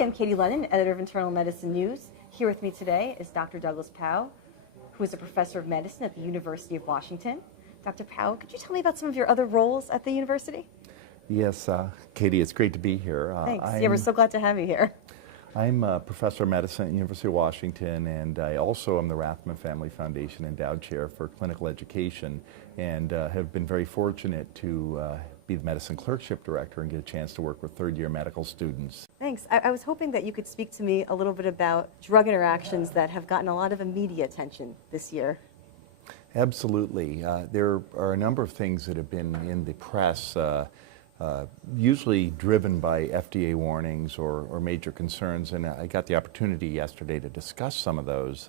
Hi, I'm Katie Lennon, editor of Internal Medicine News. Here with me today is Dr. Douglas Paauw, who is a professor of medicine at the University of Washington. Dr. Paauw, could you tell me about some of your other roles at the university? Yes, Katie, it's great to be here. Thanks. Yeah, we're so glad to have you here. I'm a professor of medicine at the University of Washington, and I also am the Rathman Family Foundation Endowed Chair for Clinical Education, and have been very fortunate to be the Medicine Clerkship Director and get a chance to work with third-year medical students. Thanks. I was hoping that you could speak to me a little bit about drug interactions that have gotten a lot of media attention this year. Absolutely. There are a number of things that have been in the press, usually driven by FDA warnings or major concerns, and I got the opportunity yesterday to discuss some of those.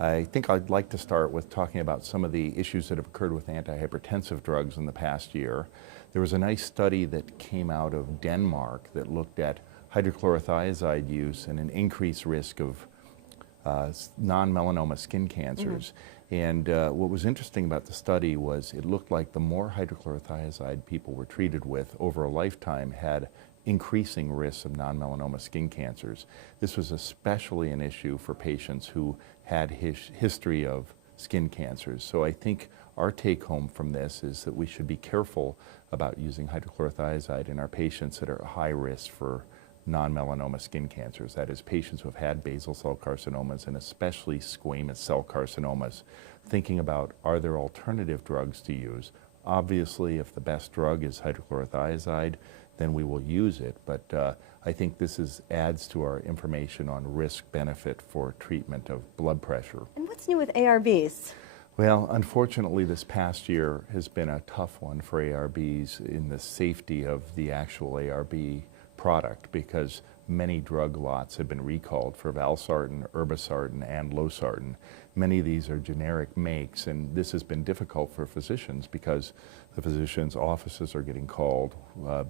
I think I'd like to start with talking about some of the issues that have occurred with antihypertensive drugs in the past year. There was a nice study that came out of Denmark that looked at hydrochlorothiazide use and an increased risk of non-melanoma skin cancers. And what was interesting about the study was it looked like the more hydrochlorothiazide people were treated with over a lifetime had increasing risks of non-melanoma skin cancers. This was especially an issue for patients who had history of skin cancers. So I think our take home from this is that we should be careful about using hydrochlorothiazide in our patients that are at high risk for non-melanoma skin cancers. That is, patients who have had basal cell carcinomas and especially squamous cell carcinomas. Thinking about, are there alternative drugs to use? Obviously, if the best drug is hydrochlorothiazide, then we will use it. But I think this adds to our information on risk-benefit for treatment of blood pressure. And what's new with ARBs? Well, unfortunately, this past year has been a tough one for ARBs in the safety of the actual ARB product, because many drug lots have been recalled for valsartan, irbesartan, and losartan. Many of these are generic makes, and this has been difficult for physicians because the physicians' offices are getting called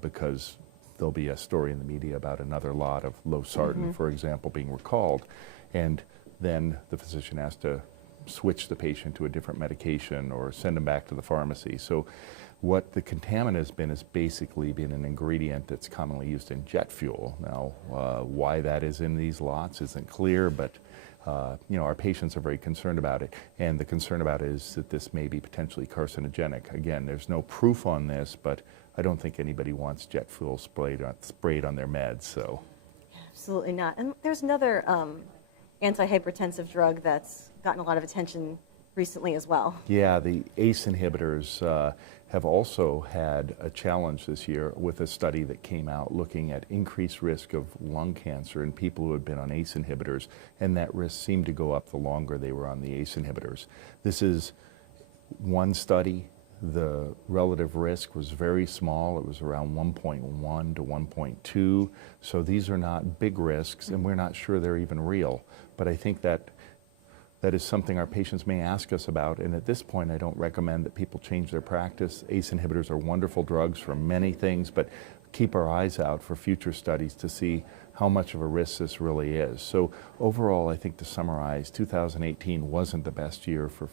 because there'll be a story in the media about another lot of losartan, for example, being recalled, and then the physician has to switch the patient to a different medication or send them back to the pharmacy. So what the contaminant has been basically been an ingredient that's commonly used in jet fuel. Now, why that is in these lots isn't clear, but you know, our patients are very concerned about it, and the concern about it is that this may be potentially carcinogenic. Again, there's no proof on this, but I don't think anybody wants jet fuel sprayed on their meds. So, Absolutely not. And there's another antihypertensive drug that's gotten a lot of attention recently as well. Yeah, the ACE inhibitors have also had a challenge this year with a study that came out looking at increased risk of lung cancer in people who had been on ACE inhibitors, and that risk seemed to go up the longer they were on the ACE inhibitors. This is one study. The relative risk was very small. It was around 1.1 to 1.2. So these are not big risks, and we're not sure they're even real. But I think that is something our patients may ask us about, and at this point I don't recommend that people change their practice. ACE inhibitors are wonderful drugs for many things, but keep our eyes out for future studies to see how much of a risk this really is. So overall, I think to summarize, 2018 wasn't the best year for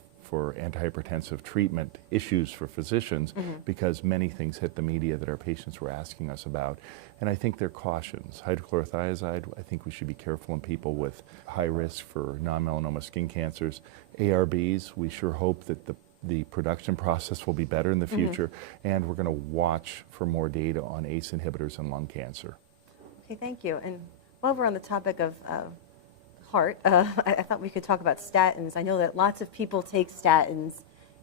antihypertensive treatment issues for physicians because many things hit the media that our patients were asking us about. And I think they're cautions. Hydrochlorothiazide, I think we should be careful in people with high risk for non-melanoma skin cancers. ARBs, we sure hope that the production process will be better in the future, and we're going to watch for more data on ACE inhibitors and lung cancer. Okay, thank you. And while we're on the topic of heart, I thought we could talk about statins. I know that lots of people take statins,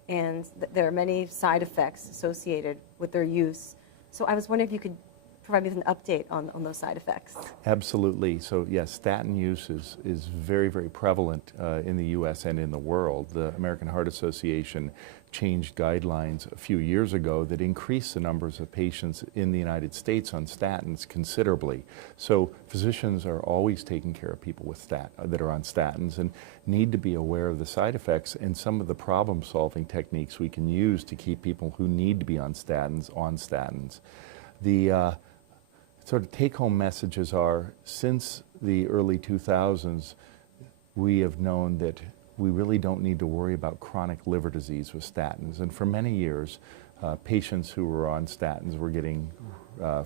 and there are many side effects associated with their use. So I was wondering if you could provide me with an update on those side effects. Absolutely. So yes, statin use is very, very prevalent in the U.S. and in the world. The American Heart Association changed guidelines a few years ago that increased the numbers of patients in the United States on statins considerably. So physicians are always taking care of people with that are on statins and need to be aware of the side effects and some of the problem-solving techniques we can use to keep people who need to be on statins on statins. The sort of take-home messages are, since the early 2000s, we have known that we really don't need to worry about chronic liver disease with statins. And for many years, patients who were on statins were getting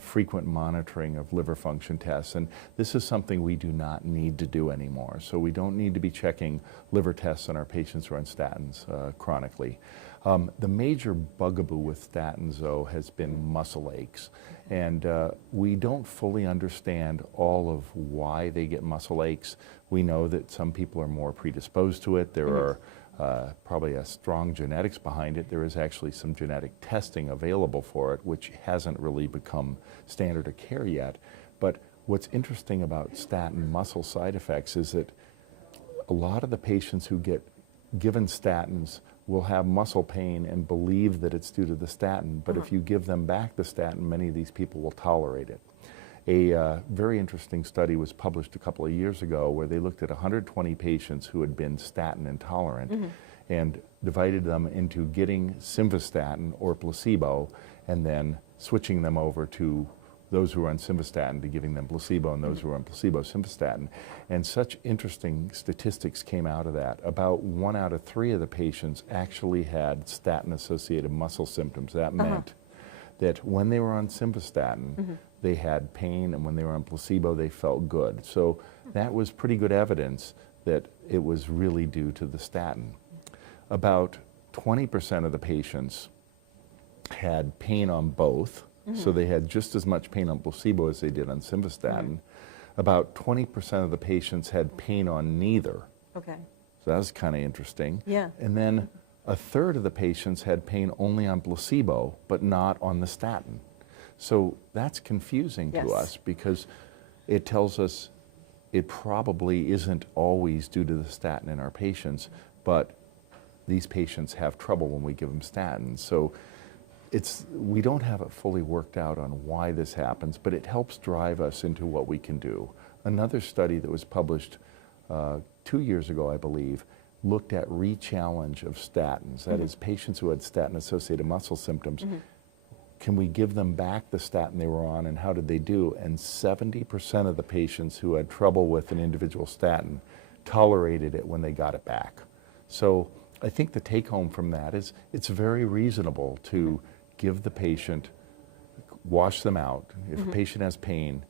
frequent monitoring of liver function tests. And this is something we do not need to do anymore. So we don't need to be checking liver tests on our patients who are on statins chronically. The major bugaboo with statins, though, has been muscle aches. And we don't fully understand all of why they get muscle aches. We know that some people are more predisposed to it. There are probably a strong genetics behind it. There is actually some genetic testing available for it, which hasn't really become standard of care yet. But what's interesting about statin muscle side effects is that a lot of the patients who get given statins will have muscle pain and believe that it's due to the statin. But if you give them back the statin, many of these people will tolerate it. A very interesting study was published a couple of years ago where they looked at 120 patients who had been statin intolerant and divided them into getting simvastatin or placebo and then switching them over to those who were on simvastatin to giving them placebo and those who were on placebo simvastatin. And such interesting statistics came out of that. About 1 out of 3 of the patients actually had statin-associated muscle symptoms. That meant that when they were on simvastatin, they had pain, and when they were on placebo, they felt good. So that was pretty good evidence that it was really due to the statin. About 20% of the patients had pain on both, so they had just as much pain on placebo as they did on simvastatin. About 20% of the patients had pain on neither. Okay. So that was kind of interesting. Yeah. And then a third of the patients had pain only on placebo, but not on the statin. So that's confusing to us because it tells us it probably isn't always due to the statin in our patients, but these patients have trouble when we give them statins. So we don't have it fully worked out on why this happens, but it helps drive us into what we can do. Another study that was published 2 years ago, I believe, looked at re-challenge of statins. That is, patients who had statin-associated muscle symptoms. Can we give them back the statin they were on, and how did they do? And 70% of the patients who had trouble with an individual statin tolerated it when they got it back. So I think the take-home from that is it's very reasonable to give the patient, wash them out. If a patient has pain,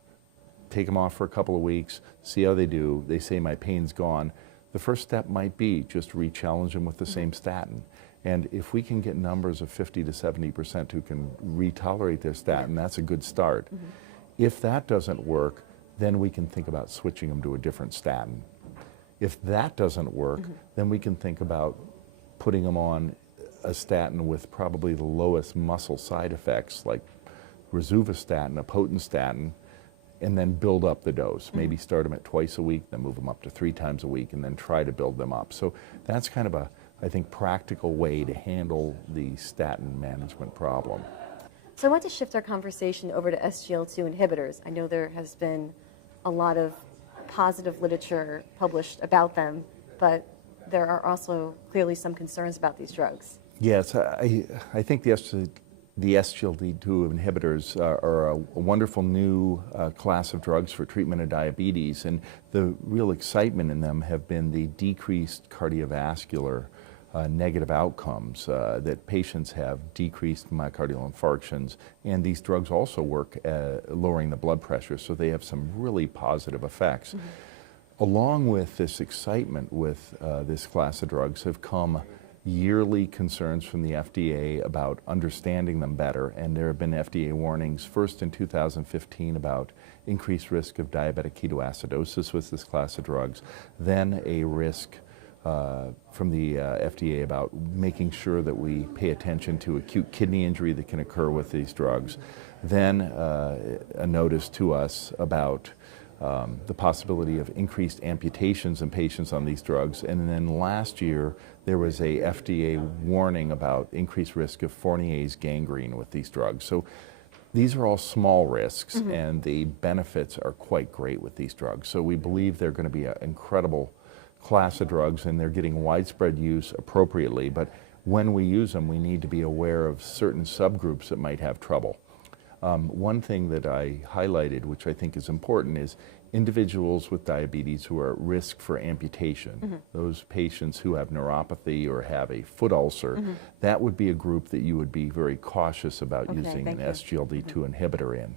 take them off for a couple of weeks, see how they do. They say, my pain's gone. The first step might be just re-challenge them with the same statin. And if we can get numbers of 50 to 70% who can re-tolerate their statin, that's a good start. If that doesn't work, then we can think about switching them to a different statin. If that doesn't work, then we can think about putting them on a statin with probably the lowest muscle side effects, like rosuvastatin, a potent statin, and then build up the dose. Maybe start them at twice a week, then move them up to 3 times a week, and then try to build them up. So that's kind of a, I think, practical way to handle the statin management problem. So I want to shift our conversation over to SGLT2 inhibitors. I know there has been a lot of positive literature published about them, but there are also clearly some concerns about these drugs. Yes, I think the SGLT2 inhibitors are a wonderful new class of drugs for treatment of diabetes, and the real excitement in them have been the decreased cardiovascular negative outcomes, that patients have decreased myocardial infarctions, and these drugs also work lowering the blood pressure, so they have some really positive effects. Along with this excitement with this class of drugs have come yearly concerns from the FDA about understanding them better, and there have been FDA warnings, first in 2015 about increased risk of diabetic ketoacidosis with this class of drugs, then a risk from the FDA about making sure that we pay attention to acute kidney injury that can occur with these drugs, then a notice to us about the possibility of increased amputations in patients on these drugs. And then last year, there was a FDA warning about increased risk of Fournier's gangrene with these drugs. So these are all small risks, and the benefits are quite great with these drugs. So we believe they're going to be an incredible class of drugs, and they're getting widespread use appropriately. But when we use them, we need to be aware of certain subgroups that might have trouble. One thing that I highlighted, which I think is important, is individuals with diabetes who are at risk for amputation, those patients who have neuropathy or have a foot ulcer, that would be a group that you would be very cautious about using an SGLT2 inhibitor in.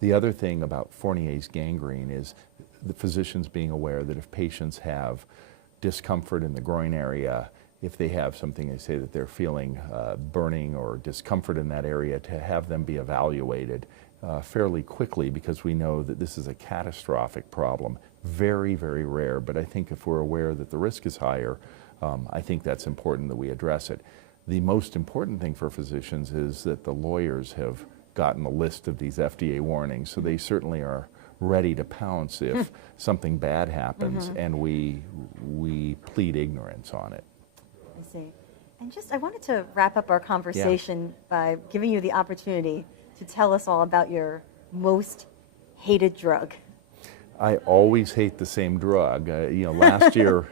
The other thing about Fournier's gangrene is the physicians being aware that if patients have discomfort in the groin area, if they have something, they say that they're feeling burning or discomfort in that area, to have them be evaluated fairly quickly, because we know that this is a catastrophic problem. Very, very rare, but I think if we're aware that the risk is higher, I think that's important that we address it. The most important thing for physicians is that the lawyers have gotten a list of these FDA warnings, so they certainly are ready to pounce if something bad happens and we plead ignorance on it. I see. And I wanted to wrap up our conversation by giving you the opportunity to tell us all about your most hated drug. I always hate the same drug. Last year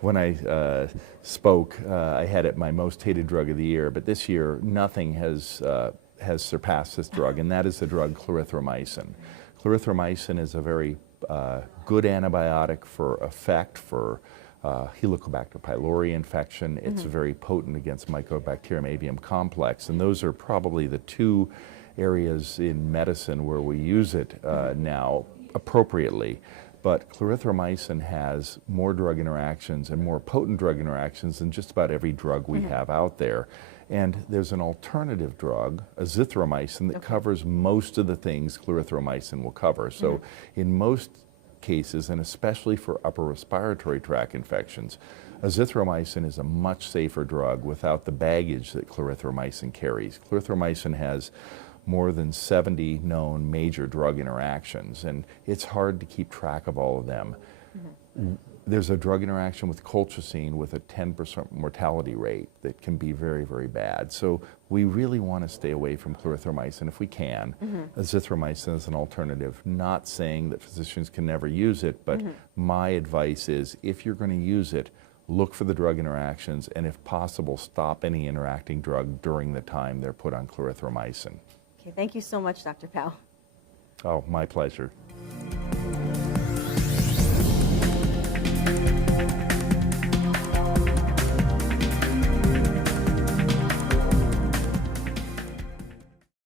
when I spoke, I had it my most hated drug of the year, but this year nothing has surpassed this drug, and that is the drug clarithromycin. Clarithromycin is a very good antibiotic for Helicobacter pylori infection. It's very potent against Mycobacterium avium complex, and those are probably the two areas in medicine where we use it now appropriately. But clarithromycin has more drug interactions and more potent drug interactions than just about every drug we have out there. And there's an alternative drug, azithromycin, that covers most of the things clarithromycin will cover. So in most cases, and especially for upper respiratory tract infections, azithromycin is a much safer drug without the baggage that clarithromycin carries. Clarithromycin has more than 70 known major drug interactions, and it's hard to keep track of all of them. There's a drug interaction with colchicine with a 10% mortality rate that can be very, very bad. So we really want to stay away from clarithromycin if we can. Azithromycin is an alternative. Not saying that physicians can never use it, but my advice is if you're going to use it, look for the drug interactions, and if possible, stop any interacting drug during the time they're put on clarithromycin. Okay, thank you so much, Dr. Paauw. Oh, my pleasure.